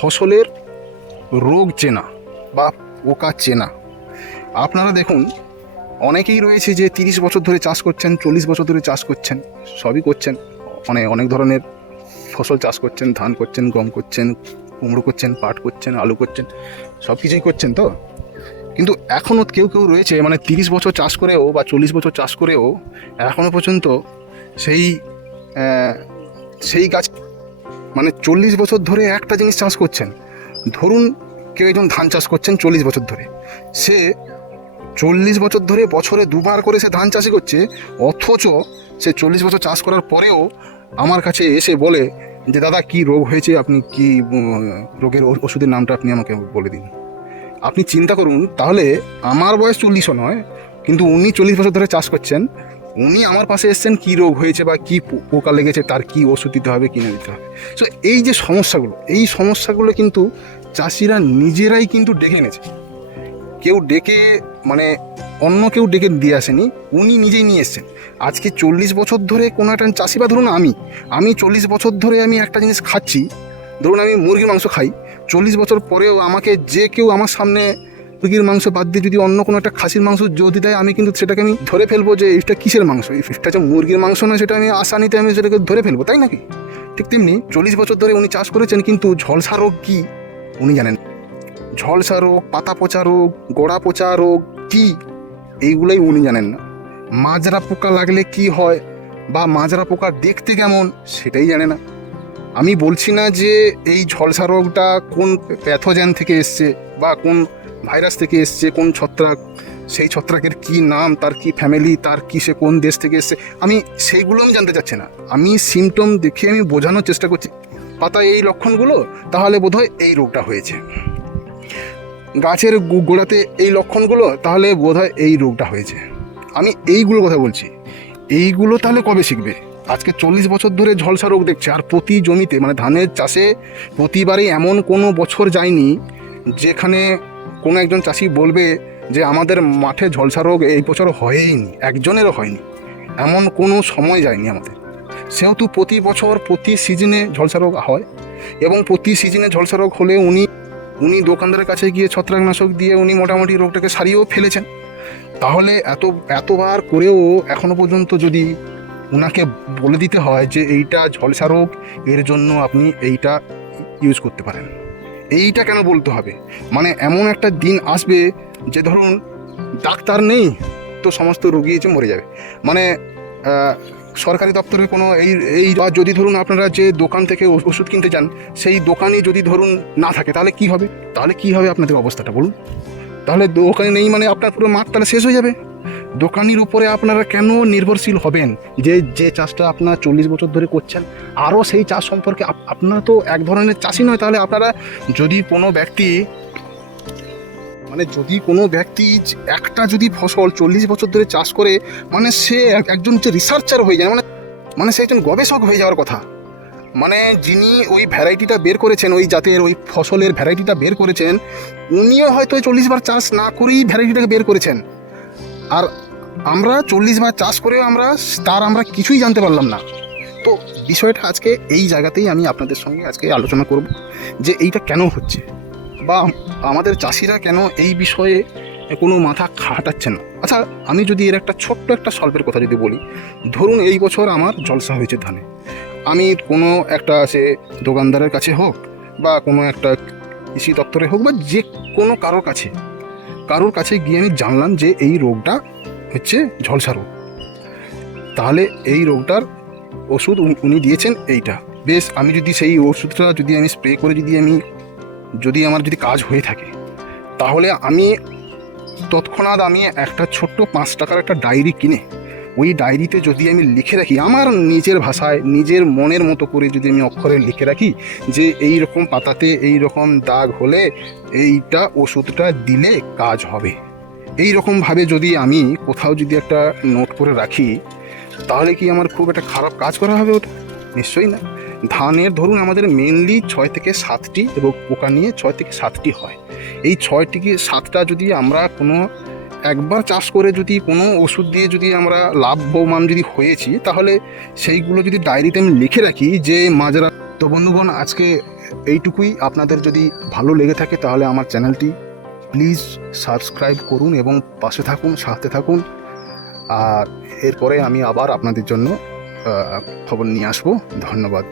ফসলের রোগ চেনা বা পোকা চেনা। আপনারা দেখুন, অনেকেই রয়েছে যে তিরিশ বছর ধরে চাষ করছেন, চল্লিশ বছর ধরে চাষ করছেন, সবই করছেন। অনেক অনেক ধরনের ফসল চাষ করছেন, ধান করছেন, গম করছেন, কুমড়ো করছেন, পাট করছেন, আলু করছেন, সব কিছুই করছেন তো? কিন্তু এখনও কেউ কেউ রয়েছে মানে তিরিশ বছর চাষ করেও বা চল্লিশ বছর চাষ করেও এখনও পর্যন্ত সেই সেই গাছ মানে চল্লিশ বছর ধরে একটা জিনিস চাষ করছেন। ধরুন কেউ একজন ধান চাষ করছেন চল্লিশ বছর ধরে। সে চল্লিশ বছর ধরে বছরে দুবার করে সে ধান চাষই করছে, অথচ সে চল্লিশ বছর চাষ করার পরেও আমার কাছে এসে বলে যে, দাদা, কি রোগ হয়েছে? আপনি কি রোগের ওষুধের নামটা আপনি আমাকে বলে দিন। আপনি চিন্তা করুন, তাহলে আমার বয়স চল্লিশও নয়, কিন্তু উনি চল্লিশ বছর ধরে চাষ করছেন। উনি আমার পাশে এসছেন, কি রোগ হয়েছে বা কি পোকা লেগেছে, তার কি ওষুধ দিতে হবে কি না দিতে হবে। সো এই যে সমস্যাগুলো, এই সমস্যাগুলো কিন্তু চাষিরা নিজেরাই কিন্তু ডেকে এনেছে। কেউ ডেকে মানে অন্য কেউ ডেকে দিয়ে আসেনি, উনি নিজেই নিয়ে এসছেন। আজকে চল্লিশ বছর ধরে কোনো একটা চাষি, বা ধরুন আমি আমি চল্লিশ বছর ধরে আমি একটা জিনিস খাচ্ছি, ধরুন আমি মুরগির মাংস খাই, চল্লিশ বছর পরেও আমাকে যে কেউ আমার সামনে মুরগির মাংস বাদ দিয়ে যদি অন্য কোনো একটা খাসির মাংস যদি দেয়, আমি কিন্তু সেটাকে আমি ধরে ফেলব যে এটা কিসের মাংস? এটা যে মুরগির মাংস নয়, সেটা আমি আসানিতে আমি সেটাকে ধরে ফেলব, তাই নাকি? ঠিক তেমনি চল্লিশ বছর ধরে উনি চাষ করেছেন কিন্তু ঝলসা রোগ কি? উনি জানেন। ঝলসা রোগ, পাতা পচা রোগ, গোড়া পচা রোগ কি? এইগুলোই উনি জানেন না। মাজরা পোকা লাগলে কি হয় বা মাজরা পোকা দেখতে কেমন সেটাই জানে না। আমি বলছি না যে এই ঝলসা রোগটা কোন প্যাথোজেন থেকে এসছে বা কোন ভাইরাস থেকে এসছে, কোন ছত্রাক সেই ছত্রাকের কি নাম, তার কি ফ্যামিলি তার কি সে কোন দেশ থেকে এসছে, আমি সেইগুলো আমি জানতে চাচ্ছি না। আমি সিমটম দেখে আমি বোঝানোর চেষ্টা করছি। পাতা এই লক্ষণগুলো, তাহলে বোধহয় এই রোগটা হয়েছে। গাছের গোড়াতে এই লক্ষণগুলো, তাহলে বোধহয় এই রোগটা হয়েছে। আমি এইগুলো কথা বলছি। এইগুলো তাহলে কবে শিখবে? আজকে চল্লিশ বছর ধরে ঝলসা রোগ দেখছে, আর প্রতি জমিতে মানে ধানের চাষে প্রতিবারই এমন কোনো বছর যায়নি, যেখানে কোনো একজন চাষি বলবে যে আমাদের মাঠে ঝলসা রোগ এই বছর হয়ইনি একজনেরও হয়নি। এমন কোনো সময় যায়নি আমাদের। সেহেতু প্রতি বছর প্রতি সিজনে ঝলসা রোগ হয় এবং প্রতি সিজনে ঝলসা রোগ হলে উনি উনি দোকানদারের কাছে গিয়ে ছত্রাকনাশক দিয়ে উনি মোটামুটি রোগটাকে সারিয়েও ফেলেছেন। তাহলে এত, এতবার করেও এখনও পর্যন্ত যদি ওনাকে বলে দিতে হয় যে এইটা ঝলসা রোগ, এর জন্য আপনি এইটা ইউজ করতে পারেন। এইটা কেন বলতে হবে? মানে এমন একটা দিন আসবে যে ধরুন ডাক্তার নেই, তো সমস্ত রুগী এসে মরে যাবে। মানে সরকারি দপ্তরের কোনো এই এই যদি ধরুন আপনারা যে দোকান থেকে ওষুধ কিনতে যান, সেই দোকানে যদি ধরুন না থাকে, তাহলে কি হবে? তাহলে কি হবে আপনাদের অবস্থাটা বলুন? তাহলে দোকানে নেই মানে আপনার পুরো মাঠ তাহলে শেষ হয়ে যাবে। দোকানির উপরে আপনারা কেন নির্ভরশীল হবেন? যে যে চাষটা আপনারা চল্লিশ বছর ধরে করছেন, আরও সেই চাষ সম্পর্কে আপ- আপনারা তো এক ধরনের চাষি নয়, তাহলে আপনারা যদি কোনো ব্যক্তি মানে যদি কোনো ব্যক্তি একটা যদি ফসল চল্লিশ বছর ধরে চাষ করে মানে সে এক- একজন যে রিসার্চার হয়ে যায় মানে মানে সে একজন গবেষক হয়ে যাওয়ার কথা। মানে যিনি ওই ভ্যারাইটিটা বের করেছেন, ওই জাতের ওই ফসলের ভ্যারাইটিটা বের করেছেন, উনিও হয়তো চল্লিশ বার চাষ না করেই ভ্যারাইটিটাকে বের করেছেন। আর আমরা চল্লিশ বার চাষ করেও আমরা, তার আমরা কিছুই জানতে পারলাম না। তো বিষয়টা আজকে এই জায়গাতেই আমি আপনাদের সঙ্গে আজকে আলোচনা করব যে এইটা কেন হচ্ছে? বা আমাদের চাষিরা কেন এই বিষয়ে কোনো মাথা খাটাচ্ছে না? আচ্ছা আমি যদি এর একটা ছোট্ট একটা সল্পের কথা যদি বলি, ধরুন এই বছর আমার জলসা হয়েছে ধানে। আমি কোনো একটা সে দোকানদারের কাছে হোক বা কোনো একটা কৃষি দপ্তরে হোক বা যে কোনো কারোর কাছে কারোর কাছে গিয়ে আমি জানলাম যে এই রোগটা হচ্ছে ঝলসা রোগ। তাহলে এই রোগটার ওষুধ উনি- দিয়েছেন এইটা। বেশ, আমি যদি সেই ওষুধটা যদি আমি স্প্রে করে যদি আমি, যদি আমার যদি কাজ হয়ে থাকে, তাহলে আমি তৎক্ষণাৎ আমি একটা ছোট্ট পাঁচ টাকার একটা ডায়েরি কিনে, ওই ডায়েরিতে যদি আমি লিখে রাখি, আমার নিজের ভাষায়, নিজের মনের মতো করে যদি আমি অক্ষরে লিখে রাখি, যে এই রকম পাতাতে এই রকম দাগ হলে এইটা ওষুধটা দিলে কাজ হবে। এই রকমভাবে যদি আমি কোথাও যদি একটা নোট করে রাখি, তাহলে কি আমার খুব একটা খারাপ কাজ করা হবে ওটা? নিশ্চয়ই না। ধানের ধরুন আমাদের মেনলি ছয় থেকে সাতটি রোগ পোকা নিয়ে ছয় থেকে সাতটি হয়। এই ছয় থেকে সাতটা যদি আমরা কোনো একবার চাষ করে যদি কোনো ওষুধ দিয়ে যদি আমরা লাভবান যদি হয়েছি, তাহলে সেইগুলো যদি ডায়েরিতে আমি লিখে রাখি যে মাজরা তো বন্ধুগণ, আজকে এইটুকুই। আপনাদের যদি ভালো লেগে থাকে, তাহলে আমার চ্যানেলটি প্লিজ সাবস্ক্রাইব করুন এবং পাশে থাকুন, সাথে থাকুন। আর এরপরে আমি আবার আপনাদের জন্য খবর নিয়ে আসব। ধন্যবাদ।